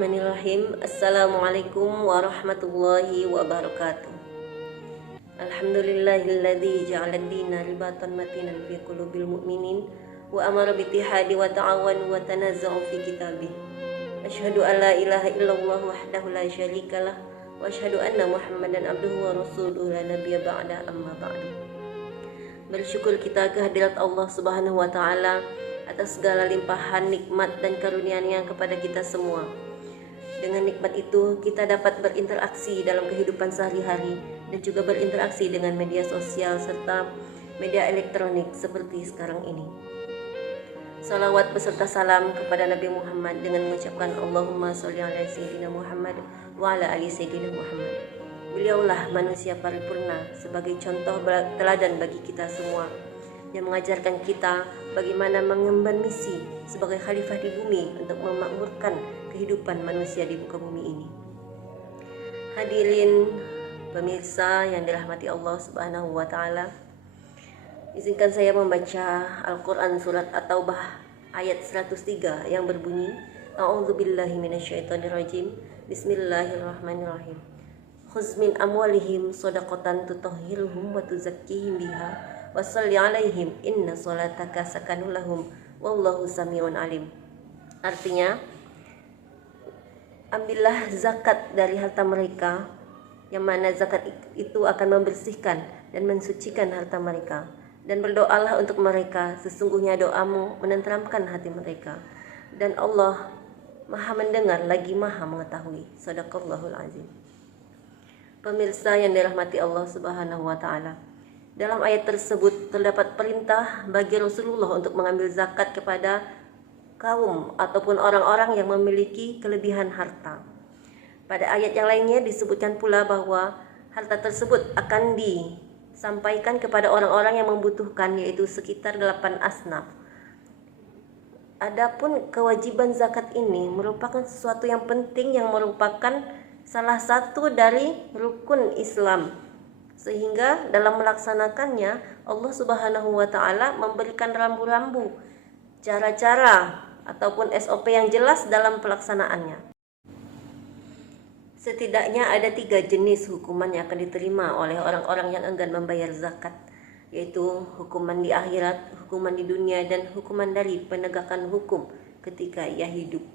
Bismillahirrahmanirrahim. Assalamualaikum warahmatullahi wabarakatuh. Alhamdulillahilladzi ja'ala ad-dina ribatan matinan fi qulubil mu'minin wa amara bittihadi wa ta'awanu wa tanazza'u fi kitabih. Asyhadu an la ilaha illallah wahdahu la syarikalah wa asyhadu anna Muhammadan abduhu wa rasuluhu la nabiyya ba'da amma ba'du. Bersyukur kita kehadirat Allah Subhanahu wa taala atas segala limpahan nikmat dan karunia-Nya kepada kita semua. Dengan nikmat itu kita dapat berinteraksi dalam kehidupan sehari-hari dan juga berinteraksi dengan media sosial serta media elektronik seperti sekarang ini. Salawat beserta salam kepada Nabi Muhammad dengan mengucapkan Allahumma sholli ala sayyidina Muhammad wa ala ali sayyidina Muhammad. Beliaulah manusia paripurna sebagai contoh teladan bagi kita semua, yang mengajarkan kita bagaimana mengemban misi sebagai khalifah di bumi untuk memakmurkan kehidupan manusia di muka bumi ini. Hadirin pemirsa yang dirahmati Allah Subhanahu wa taala, izinkan saya membaca Al-Qur'an surat At-Taubah ayat 103 yang berbunyi, A'udzubillahi minasyaitonirrajim. Bismillahirrahmanirrahim. Khudz min amwalihim shadaqatan tutahhiruhum wa tuzakkihim biha wassalli alaihim inna sholataka sakanun lahum wallahu samiun alim. Artinya, ambillah zakat dari harta mereka, yang mana zakat itu akan membersihkan dan mensucikan harta mereka, dan berdoalah untuk mereka, sesungguhnya doamu menenteramkan hati mereka, dan Allah Maha mendengar lagi Maha mengetahui. Shadaqallahul azim. Pemirsa yang dirahmati Allah Subhanahu wa taala, dalam ayat tersebut terdapat perintah bagi Rasulullah untuk mengambil zakat kepada kaum ataupun orang-orang yang memiliki kelebihan harta. Pada ayat yang lainnya disebutkan pula bahwa harta tersebut akan disampaikan kepada orang-orang yang membutuhkan, yaitu sekitar 8 asnaf. Adapun kewajiban zakat ini merupakan sesuatu yang penting, yang merupakan salah satu dari rukun Islam, sehingga dalam melaksanakannya Allah Subhanahu wa taala memberikan rambu-rambu, cara-cara ataupun SOP yang jelas dalam pelaksanaannya. Setidaknya ada 3 jenis hukuman yang akan diterima oleh orang-orang yang enggan membayar zakat, yaitu hukuman di akhirat, hukuman di dunia, dan hukuman dari penegakan hukum ketika ia hidup.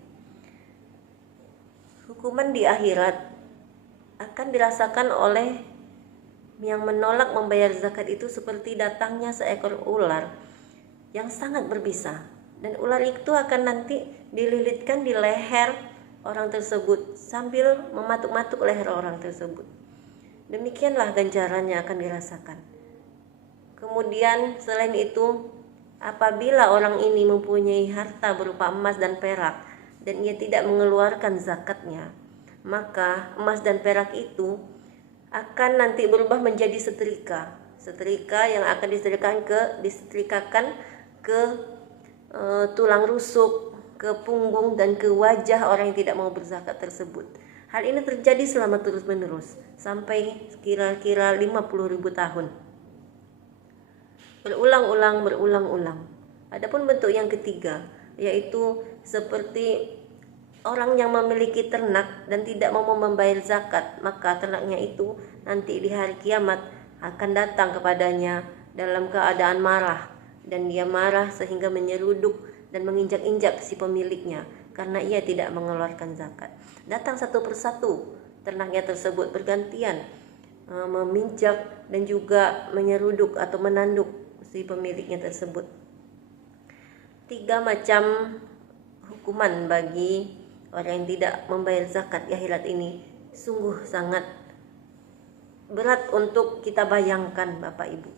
Hukuman di akhirat akan dirasakan oleh yang menolak membayar zakat itu seperti datangnya seekor ular yang sangat berbisa, dan ular itu akan nanti dililitkan di leher orang tersebut sambil mematuk-matuk leher orang tersebut. Demikianlah ganjaran yang akan dirasakan. Kemudian selain itu, apabila orang ini mempunyai harta berupa emas dan perak dan ia tidak mengeluarkan zakatnya, maka emas dan perak itu akan nanti berubah menjadi setrika yang akan disetrikakan ke tulang rusuk, ke punggung, dan ke wajah orang yang tidak mau berzakat tersebut. Hal ini terjadi selama terus-menerus sampai kira-kira 50.000 tahun, berulang-ulang. Adapun bentuk yang ketiga, yaitu seperti orang yang memiliki ternak dan tidak mau membayar zakat, maka ternaknya itu nanti di hari kiamat akan datang kepadanya dalam keadaan marah, dan dia marah sehingga menyeruduk dan menginjak-injak si pemiliknya karena ia tidak mengeluarkan zakat. Datang satu persatu ternaknya tersebut bergantian meminjak dan juga menyeruduk atau menanduk si pemiliknya tersebut. 3 macam hukuman bagi orang yang tidak membayar zakat di akhirat ini sungguh sangat berat untuk kita bayangkan, Bapak Ibu.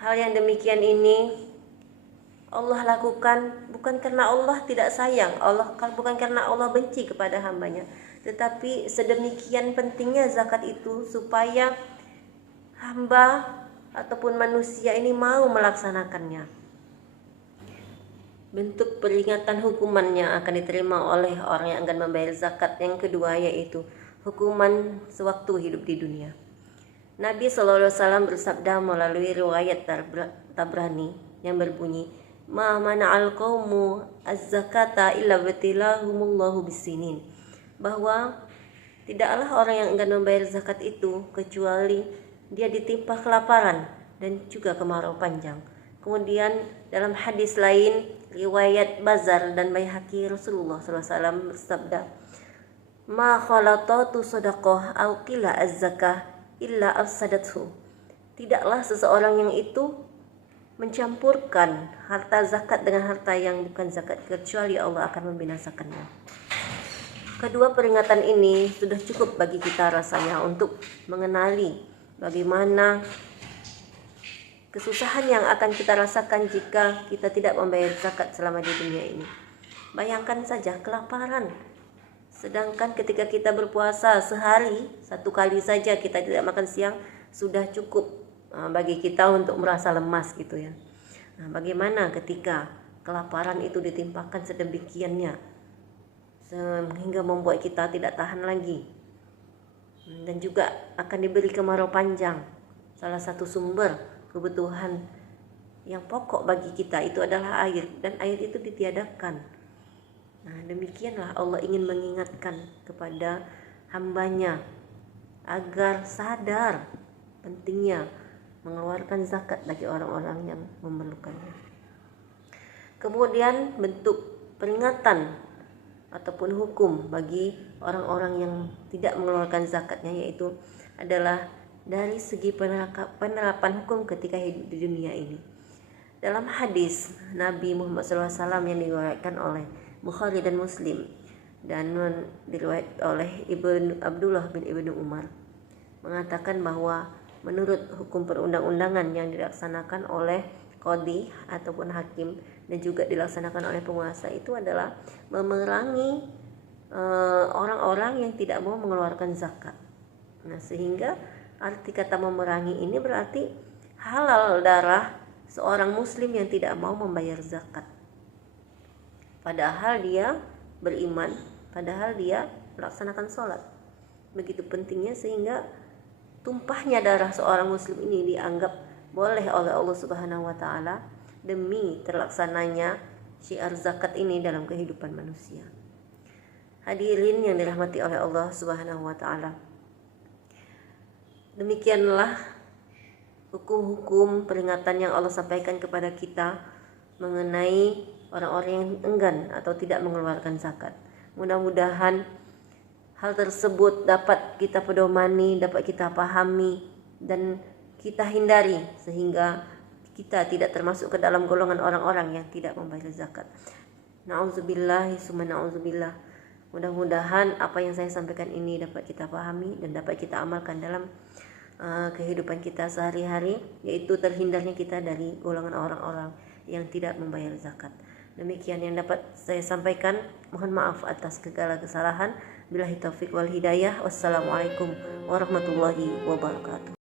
Hal yang demikian ini Allah lakukan bukan karena Allah tidak sayang, bukan karena Allah benci kepada hambanya, tetapi sedemikian pentingnya zakat itu supaya hamba ataupun manusia ini mau melaksanakannya. Bentuk peringatan hukuman yang akan diterima oleh orang yang enggan membayar zakat yang kedua, yaitu hukuman sewaktu hidup di dunia. Nabi SAW bersabda melalui riwayat Tabrani yang berbunyi, ma mana'al qaumu az-zakata illa batilahumullahu bisinin, bahwa tidaklah orang yang enggan membayar zakat itu kecuali dia ditimpa kelaparan dan juga kemarau panjang. Kemudian dalam hadis lain riwayat Bazar dan Baihaqi, Rasulullah SAW bersabda, ma khalatatu sadaqah aw qila az-zakah illa afsadathu. Tidaklah seseorang yang itu mencampurkan harta zakat dengan harta yang bukan zakat kecuali Allah akan membinasakannya. Kedua peringatan ini sudah cukup bagi kita rasanya untuk mengenali bagaimana kesusahan yang akan kita rasakan jika kita tidak membayar zakat selama di dunia ini. Bayangkan saja kelaparan. Sedangkan ketika kita berpuasa sehari, satu kali saja kita tidak makan siang, sudah cukup bagi kita untuk merasa lemas gitu ya. Nah, bagaimana ketika kelaparan itu ditimpakan sedemikiannya sehingga membuat kita tidak tahan lagi, dan juga akan diberi kemarau panjang. Salah satu sumber kebutuhan yang pokok bagi kita itu adalah air, dan air itu ditiadakan. Nah, demikianlah Allah ingin mengingatkan kepada hambanya agar sadar pentingnya mengeluarkan zakat bagi orang-orang yang memerlukannya. Kemudian bentuk peringatan ataupun hukum bagi orang-orang yang tidak mengeluarkan zakatnya, yaitu adalah dari segi penerapan hukum ketika hidup di dunia ini. Dalam hadis Nabi Muhammad SAW yang diriwayatkan oleh Bukhari dan Muslim dan diriwayatkan oleh Abdullah bin Ibnu Umar, mengatakan bahwa menurut hukum perundang-undangan yang dilaksanakan oleh qadhi ataupun hakim dan juga dilaksanakan oleh penguasa, itu adalah memerangi orang-orang yang tidak mau mengeluarkan zakat. Nah, sehingga arti kata memerangi ini berarti halal darah seorang muslim yang tidak mau membayar zakat, padahal dia beriman, padahal dia melaksanakan sholat. Begitu pentingnya sehingga tumpahnya darah seorang muslim ini dianggap boleh oleh Allah Subhanahu wa taala demi terlaksananya syiar zakat ini dalam kehidupan manusia. Hadirin yang dirahmati oleh Allah Subhanahu wa taala, demikianlah hukum-hukum peringatan yang Allah sampaikan kepada kita mengenai orang-orang yang enggan atau tidak mengeluarkan zakat. Mudah-mudahan hal tersebut dapat kita pedomani, dapat kita pahami dan kita hindari sehingga kita tidak termasuk ke dalam golongan orang-orang yang tidak membayar zakat. Na'udzubillah summa na'udzubillah. Mudah-mudahan apa yang saya sampaikan ini dapat kita pahami dan dapat kita amalkan dalam kehidupan kita sehari-hari, yaitu terhindarnya kita dari golongan orang-orang yang tidak membayar zakat. Demikian yang dapat saya sampaikan. Mohon maaf atas segala kesalahan. Billahi taufiq wal hidayah. Wassalamualaikum warahmatullahi wabarakatuh.